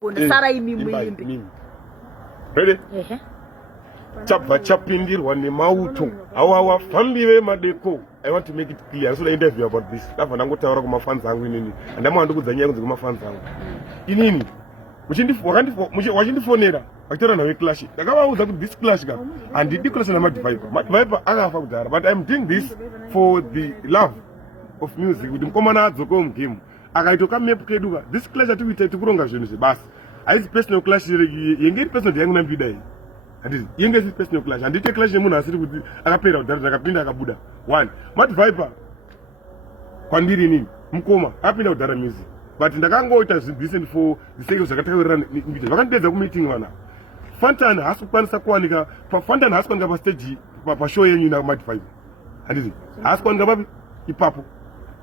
Sara imimwimbi. Ready? Chapa chapindirwa nemauto awawa fambiwe madeko. I want to make it clear so the interview about this. Lava nangotaura kuma fans angu inini. Andama ndikudzanya kunze kuma fans angu. Inini wachindifonera vachitora nawe clash. Ndakavaudza kuti this clash ka handidi clash na Madviper akafa kudhara, but I'm doing this for the love of music kuti mukomana adzoko mugame akaitoka map keduka. This clash atikuita tikuronga zvinhu zvebasa. Haisi personal clash yenge iri personal yangu nambida iyi. Handiti yenge iri personal clash. Handite clash nemunhu asiri kuti akapera kudhara akapinda akabuda. One, Madviper kwandiri inini mukoma akapinda kudhara music. But ndakangoita listen for the sake of zvakataurira meeting. Vakandidedza kumeeting vana. Fantan has kukwanisa kuwanika Fantan has kuwanika pa stage pa show yenyu na Madviper. Handiti has kuwanika papi ipapo.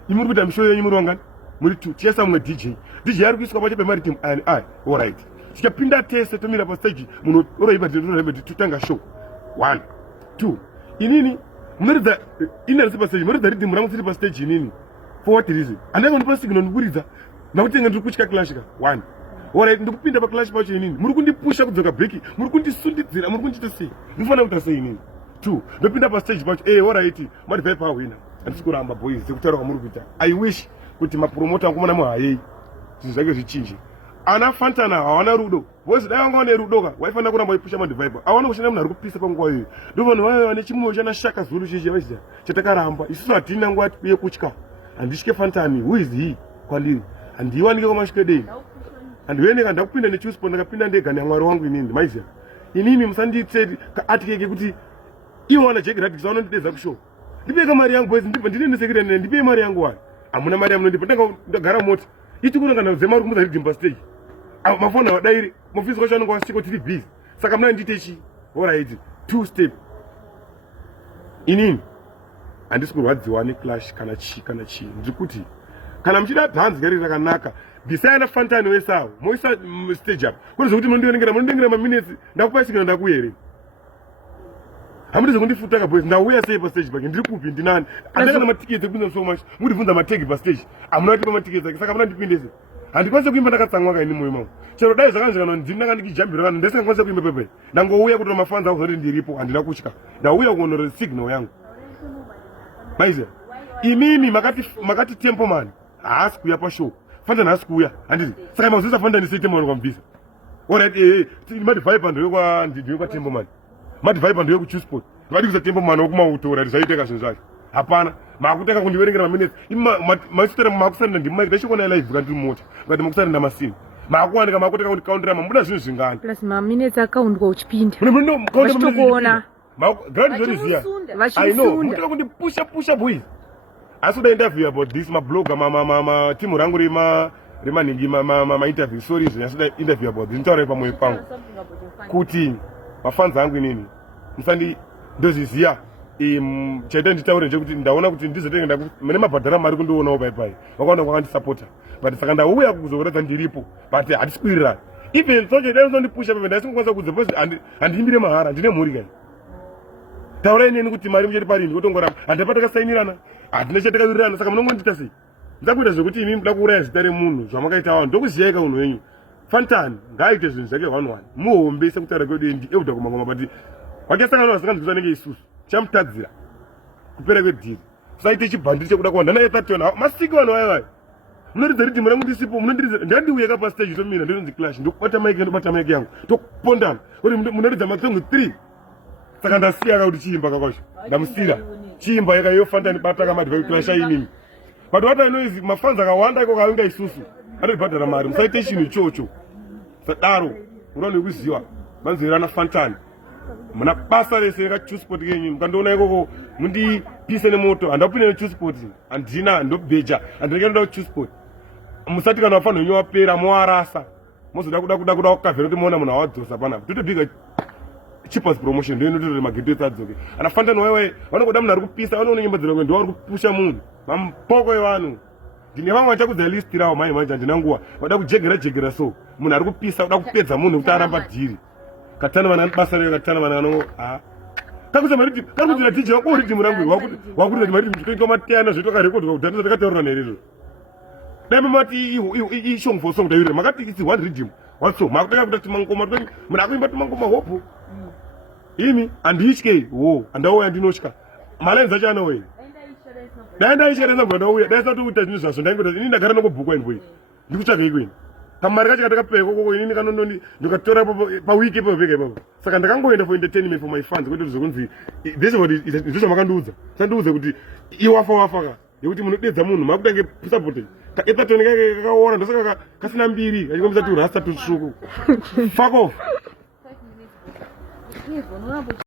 Imuri kuita show yenyu muri wangani? Muri tu chesa mwe DJ ari kuiswa pache pemari team and I all right. Tikapinda tese tomira pa stage muno oroipa tutanga show. 1 2 inini munoridza inarisi pa stage munoridza rhythm rangu siri pa stage inini for what reason? Andanga ndipa signal ndikuridza nakutenga ndiri kuchika clash ka 1 all right. Ndikupinda pa clash pacho inini muri kundipusha kudzoka break, muri kundisundidzira, muri kundiita sei? Ndifana kuita sei inini? 2 ndopinda pa stage pacho all right. Madviper winner andisikuramba boys sekutaura kwamuri kuita. I wish kuti mapromota angomona muhayei zvinhu zvake zvichinje. Ana Fantana hawana rudo. Boys dai vanga vane rudo ka waifana kuramba waipusha Madviper. Hawana kushanda munhu ari kupisa panguva iyoyo. Ndo vanhu vaya vane chimwe chana Shaka Zulu chichi vachiziva chatakaramba. Isusu hatina nguva uye kutya. Handisvike Fantani, who is he kwandiri? Handiwanike kwamasvikedei. Handiweneka ndakupinda neChuspo ndakapinda ndega naMwari wangu inini maiziva. Inini musanditseti atikeke kuti iwo wana Jack Radix vanondidedza kushow. Ndipeka mari yangu boys, ndine nesekire ndipe mari yangu wani. Amuna mari yamunondipa ndagara mota. Iti kunongana zema kumudza ridhimba stage. Mafona wadairi mufisi kwacho anonga wasiko tiri busy. Saka muna ndite chi. All right. 2 step. Inini handisi kurwadziwa neclash kana chi. Ndikuti kana muchida dance gari rakanaka ndisaenda Fantani wesawo moisa stage up. Kuti zvokuti munondingira maminutes ndakupa signal ndakuyere. Hamudi kundifuta ka boys ndauya sei pa stage pake ndiri kupi ndinani andana na matiketi kubinza so much mudibvunza mategi pa stage amuna tipa matiketi saka muna ndipindese handikwanisa kuimba ndakatsamwa ka ini moyo mangu chero dai zvakanzvikana ndinanga ndikijambira vanhu ndisingakwanisa kuimba pepe ndangouya kuti mafans awo zoti ndiripo handina kutya ndauya kuonera signal yangu maize inini makati tempo man haasi kuuya pa show Fantani haasi kuuya handiti saka mazvisa Fantani sei tempo man kwambisa all right Madviper ndoyo kwa tempo man Madviper ndoyo kuChuspo. Vadi kuza tempo mano kumautora risaiteka zvinhu zvacho. Hapana, makutaka kundiverengera maminutes. Masitera makusanda ndimai ndashikona live kanti mota. Ngati makusanda masini. Makuwanika makutaka kuti countera mamuda zvinhu zvingani. Plus maminutes akaundwa uchipinda. Vachitokona. Grand Jorizia. I know. Mutaka kundipusha boys. Asuda interview about this blogger timu rangu remaningi interview sorry asuda interview about this. Ntaura pamoyo pangu. Kuti mafans angu inini musandi ndoziziya chaita nditaure nje kuti ndaona kuti ndizotenga mene mabhadhara mari kundoonawo paipai vakaona kwakandisapota but saka ndauya kuzokuratidza ndiripo but hatisikwirira even soche dai uzondipusha pepe ndaisingokwanisa kudza bcause handiimbire mahara ndine mhuri kai. Taurai neni kuti mari muchiri parini kutongoramba handipa takasainirana hatina chatakawirirana saka munongondiita sei? Ndakuita zvekuti imi muda kuuraya zita remunhu zvamakaita vanhu ndokuziyai ka unhu wenyu. Fantani ngaaite zvinhu zvake 1-1 muhombe sekutaura kwedu endi euda kumangoma but wakasangana vasinganzwisa nenge isusu chamutadzira kupera kwedhiri saite chibhandiri chekuda kuwanda naye tatona masiki vanhu vaya munoridza ridhimu rangu ndisipo munondiridza ndandiuyeka pa stage tomira ndinonzi clash ndokubata maiki yangu tokupondana kuti munoridza masongo 3 saka ndasiya ka kuti chiimba kakwacho ndamusira chiimba yakayo Fantani bata kaMadviper clash ainini but what I know is mafans akawanda iko kavinga isusu anobhadhara mari musaite chinhu ichocho sadaro urone kuziva manzerana Fantani muna basa rese raChuspo kenyu mukandoona ikoko mundipise nemoto handapinde neChuspo handina ndobheja handingaenda kuChuspo musati kana wafanira wenyu wapera moarasa mozoda kuda kukavhera kuti moona munhu awadzosa panapa totobhiga cheapest promotion ndio inototora mageto etsadzoke ana Fantani wewe vanongoda munhu ari kupisa vanoona nyimbo dzakwe ndio ari kupusha munhu mampoko evanhu ndine vamwe vachakudza list rawo mai manje handina nguva vada kujegera so munhu ari kupisa vada kupedza munhu kuti aramba dhiri katana vana basa reo katana vana vanongo takuza mari kakudzira DJ wako ridhimu rangu wakuti mari nditoita matiyana zvitoka record kudhata takataurira nerero dai mati i song for song taurira makati it's one rhythm watso makutanga kuti timangoma munakuimba timangoma hopo imi anditye wo andauya ndinotya malenzi acho anauya daindaishereza bwana uya daisati uita zvinhu zvazvo ndaingoti ini ndagara nokubhuku endwe ndikutsvaga ikweni kamari kacho katakapeka koko inini kanondoni ndikatora pawiki ipapo peka ipapo saka ndakangoenda for entertainment for my fans kwete zvokunzi ndizvo zvamakandudza sandiudze kuti iwafa ka yekuti munodedza munhu makutange pusapoti kaepatoni kake kakaona ndosaka kasina mbiri kachikombisa kuti rasta tutsvuku fuck off